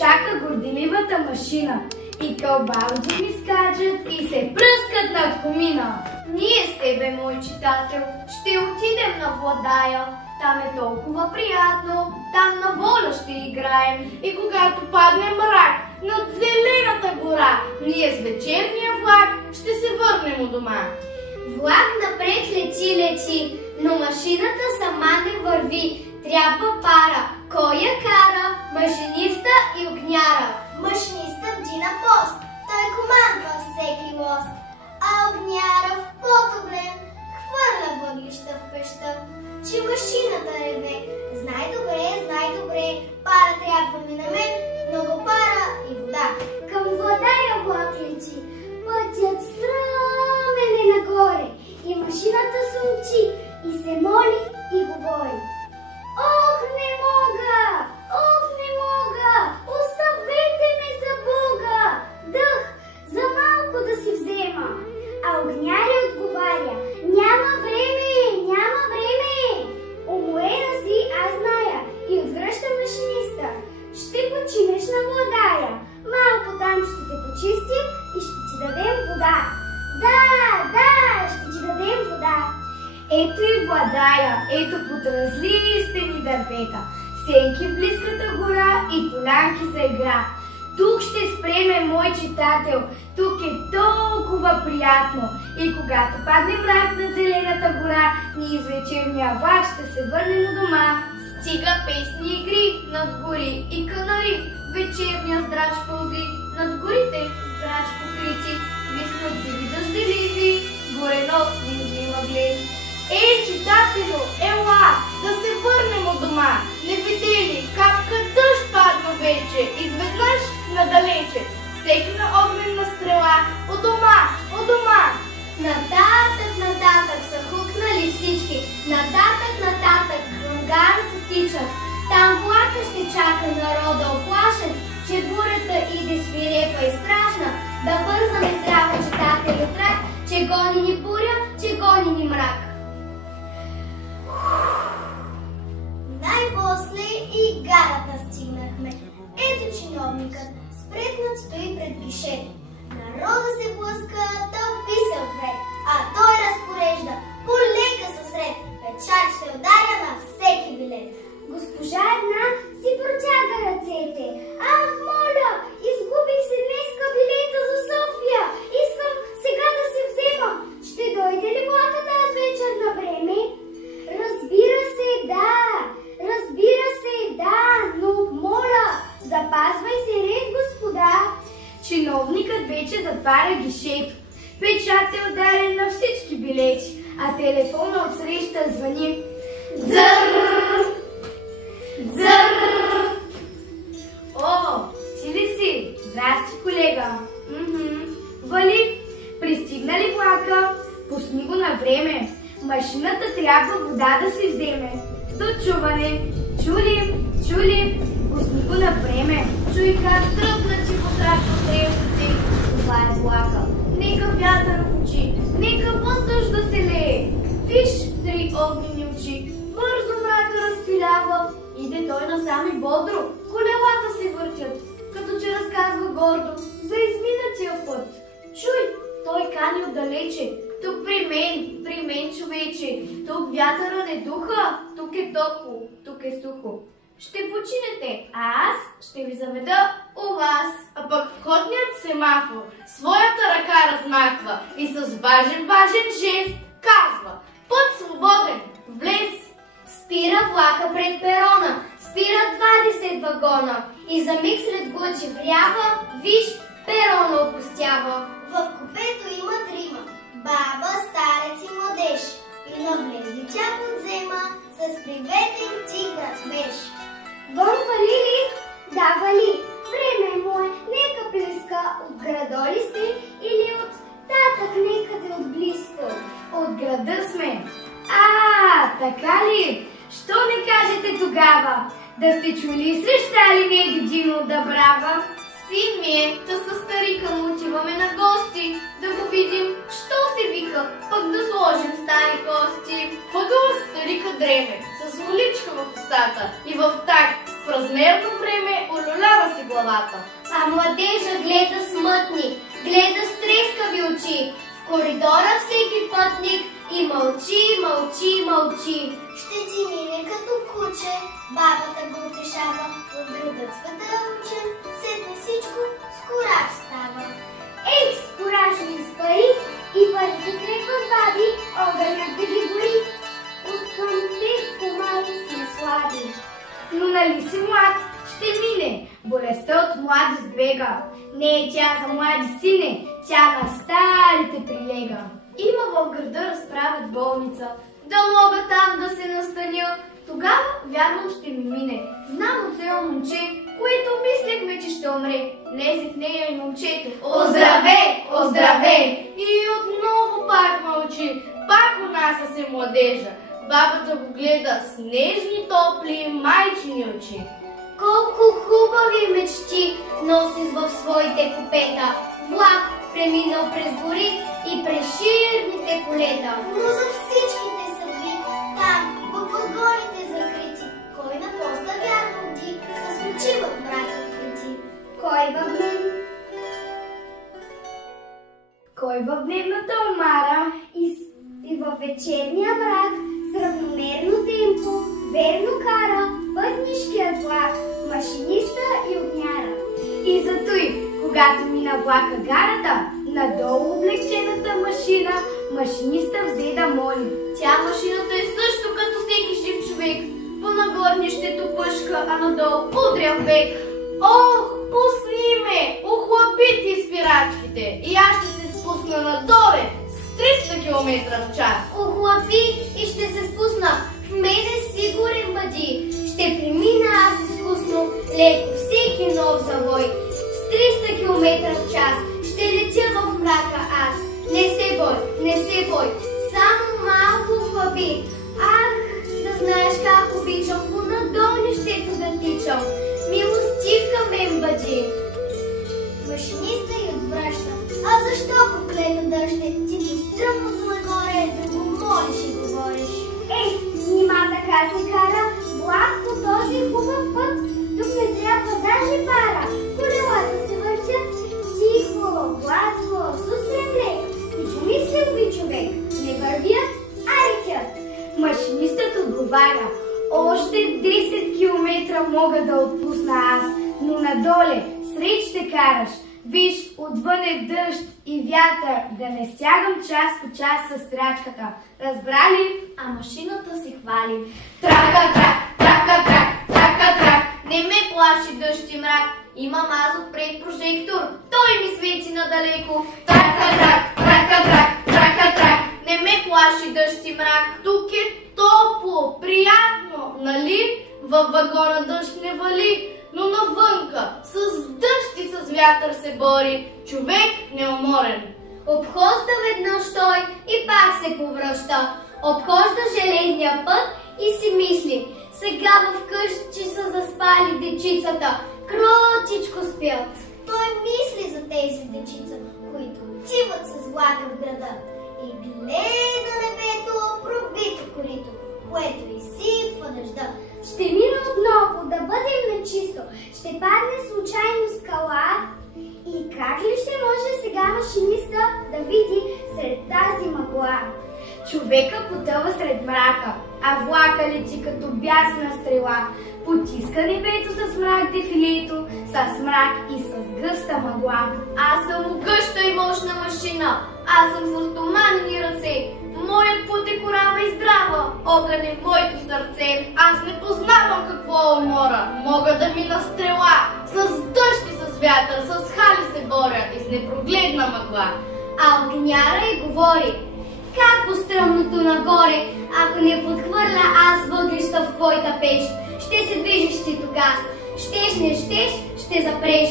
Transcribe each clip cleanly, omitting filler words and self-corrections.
чака горделивата машина. И кълбалите ми скачат и се пръскат над комина. Ние с тебе, мой читател, ще отидем на Владая. Там е толкова приятно, там на воля ще играем. И когато падне мрак над зелената гора, ние с вечерния влак ще се върнем у дома. Влак напред лети, но машината сама не върви. Трябва пара. Кой я кара? Машиниста и огняра. Машиниста бди на пост, той командва всеки лост. А огняра в по-добре хвърля въглища в пеща, че машината реве. Знай добре, пара трябва ми на мен, много пара и вода. Към Владая влак лети, пътят стръмен е нагоре, и машината сумчи и се моли и говори. Ох, не мога, оставете ме за Бога, дъх за малко да си взема. А огняря отговаря, няма време, умуера си, аз зная, и отвръща машиниста. Ще починеш на Владая, малко там ще те почистим и ще ти дадем вода. Да, ще ти дадем вода. Ето и Владая, ето под разлистени дървета, сенки в близката гора и полянки за игра. Тук ще спреме, мой читател, тук е толкова приятно. И когато падне мрак над зелената гора, ние с вечерния влак ще се върнем у дома. Стига песни и игри над гори и канари, вечерния здрач пълзи над горите, здрач покрити, виснат зиви дъжделиви, гореносни зли мъгли. Ей, читателю, ела, да се върнем у дома. Не видели, капка дъжд падна вече, изведнъж надалече. Секна огненна стрела, у дома. Нататък са хукнали всички, нататък, към гарата тичат. Там влака ще чака народа оплашен, че бурята иде свирепа и страшна. Да бързаме здраво, читателю, трак, че гони ни буря, че гони ни мрак. Най-после и гарата стигнахме. Ето чиновникът, спретнат стои пред гишето. Народа се блъска, тълпи се ответ, а той разпорежда, полека със ред, печат ще ударя на всеки билет. Госпожа една си протяга ръцете. Ах, моля, изгубих се днеска билета за София. Искам сега да се взема. Ще дойде ли влакът тази вечер на време? Разбира се, да, но моля, запазвайте ред, господа. Чиновникът вече затваря гишето. Печат е ударен на всички билети, а телефона отсреща звъни. Дзър! О, ти ли си? Здрасти, колега. Вали, пристигна ли влака? Пусни го на време. Машината трябва вода да си вземе. Дочуване. Чули, пусни го на време. Чуй как тръпна ти по тракторите релсите. Това е влака. Нека вятър в очи, нека вън дъжд да се лее. Виж, 3 огнени очи, бързо мрака разпилява. Иде той насам и бодро, колелата се въртят, като че разказва гордо за изминатия път. Чуй, той кани отдалече. Тук при мен, човече. Тук вятъра не духа, тук е топло, тук е сухо. Ще починете, а аз ще ви заведа у вас. А пък входният семафор своята ръка размахва и с важен жест казва: път свободен, влез! Спира влака пред перона, спира 20 вагона и за миг след глъче врява, виж, перона опустява. В купето има 3, баба, старец и младеж, и навлезли тя подзема с приветен тигър веж. Вън вали ли? Да, вали. Време му е, нека плеска. От градо ли сте или от татък некъде от близко? От града сме. Така ли? Що не кажете тогава? Да сте чули срещали не Дидино да брава? Син ми е, та със старика му отиваме на гости, да го видим, що се вика, пък да сложим стари кости. Въгъл старика дреме, с уличка в устата и в такт, в размерно време олюлява се главата. А младежа гледа смътни, гледа с трескави очи. В коридора всеки пътник и мълчи, мълчи, мълчи. Ще ти мине като куче, бабата го утешава. В града цвета учен, седне всичко с кураж става. Ей, с кураж ми изпари и парите крепват баби, огънят да ги гори. Откъм те помали си слаби. Но нали си млад, ще мине, болестта от младост бега. Не е тя за млади сине, тя на старите прилега. Има в града разправят болница, да мога там да се настаня. Тогава вярвам ще ми мине. Знам от едно момче, което мислехме, че ще умре. Лезе в нея и момчето. Оздравей, оздравей! И отново пак мълчи. Пак унася се младежа. Бабата го гледа с нежни, топли, майчини очи. Колко хубави мечти носиш в своите купета. Влак преминал през гори и през ширните полета. Но за всичките съдби, там, във вагоните закрити, кой на поста вярвам ти, с очи в мрака вкрити. Кой в дневната омара и във вечерния мрак с равномерно темпо верно кара пътнишкият влак, машиниста и огняра. И затой, когато мина влака гарата, надолу облегчената машина, машиниста взе да моли. Тя машината е също като всеки жив човек. По-нагорнището пъшка, а надолу удря век. Ох, пусни ме! Охлапи ти спирачките и аз ще се спусна надоле с 300 км в час. Охлапи и ще се спусна. В мене сигурен бъди. Ще премина аз изкусно, леко всеки нов завой. С 300 км в час ще летя в мрака аз. Не се бой, не се бой, само малко охлапи. Ах, да знаеш как обичам по надолнището да тичам. Милостивка мен бъди. Машиниста й отвръща. А защо проклета дъще? Ти по стръмното нагоре да го молиш и говориш. Ей, нима така се кара влак по този хубав път. Тук не трябва даже пара. Колелата се въртят тихо, гладко, с устрем лек. И помислил би човек, не вървят, а летят. Машинистът отговаря: още 10 км мога да отпусна аз, но надоле сред ще караш. Виж, отвън е дъжд и вятър, да не стягам час по час с спирачката. Разбрали? А машината се хвали. Трака-трак, трака-трак, трака-трак. Не ме плаши дъжд и мрак. Имам аз отпред прожектор. Той ми свети надалеко. Трака-трак, трака-трак, трака-трак. Не ме плаши дъжд и мрак. Тук е топло, приятно, нали? Във вагона дъжд не вали, но навънка с дъжд и с вятър се бори човек неуморен. Обхожда веднъж той и пак се повръща. Обхожда железния път и си мисли: сега вкъщи са заспали дечицата, кротичко спят. Той мисли за тези дечица, които отиват с влака в града, и гледа небето пробито корито, което изсипва дъжда. Ще мина отново, да бъдем начисто. Ще падне случайно скала. И как ли ще може сега машиниста да види сред тази мъгла? Човека потъва сред мрака, а влака лети като бясна стрела. Потиска небето с мрак дефилето, с мрак и с гъста мъгла. Аз съм гъща и мощна машина, аз съм с стоманени ръце. Моят път е корава и здрава, огън е моето сърце. Аз не познавам какво е умора, мога да мина стрела. С дъжд и с вятър, с хали се боря и с непрогледна мъгла. А огняра й говори: как по стръмното нагоре, ако не подхвърля аз въглища в твоята пеш, ще се движиш ти тогас, щеш не щеш, ще запреш.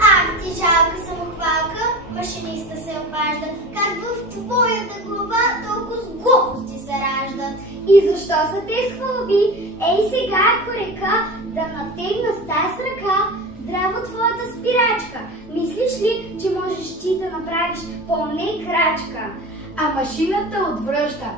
Ах, ти жалка самохвалка, машиниста се обажда, как в твоята глава толкова с глупости се раждат. И защо са те схлуби? Ей сега, ако река, да натегна с тази ръка здраво твоята спирачка. Мислиш ли, че можеш ти да направиш поне крачка? А машината отвръща: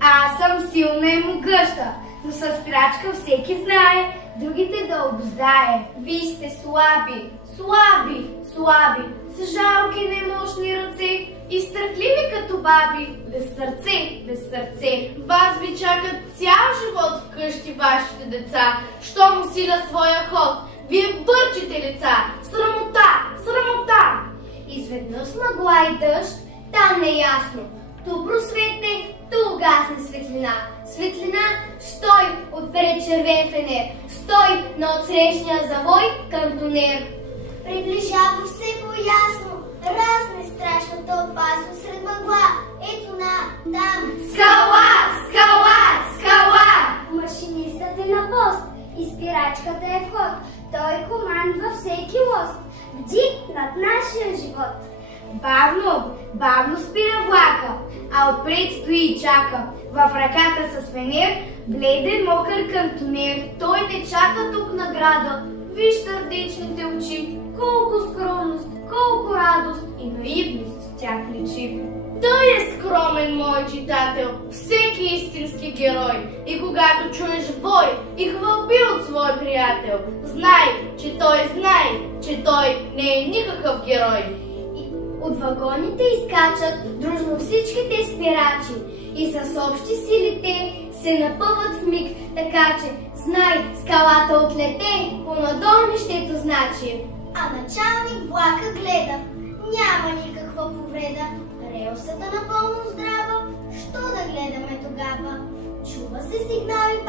аз съм силна и могъща, но с спирачка всеки знае, другите да обуздае. Вие сте слаби, слаби, слаби, с жалки немощни ръце и страхливи като баби, без сърце, без сърце. Вас ви чакат цял живот вкъщи вашите деца, щом усиля своя ход. Вие бърчите лица, срамота, срамота. Изведнъж мъгла и дъжд, там неясно. Ту просветне, ту угасне светлина. Светлина, стой отпред червен фенер. Стой на отсрещния завой кантонер. Приближава все по-ясно, разне страшната опасност сред мъгла. Ето там. Скала, скала, скала! Машинистът е на пост и спирачката е вход. Той командва всеки лост. Бди над нашия живот. Бавно, бавно спира влака, а отпред стои и чака. В ръката с фенер, бледен мокър кантонер. Той не чака тук награда. Виж сърдечните очи, колко скромност, колко радост и наивност в тях личи. Той е скромен, мой читател, всеки истински герой. И когато чуеш вой и хвалби от свой приятел, знай, че той не е никакъв герой. От вагоните изкачат дружно всичките спирачи и с общи силите се напъват в миг, така че знай, скалата отлете, по-надолу нището значи. А началник влака гледа, няма никаква повреда, релсата напълно здрава, що да гледаме тогава? Чува се сигнал и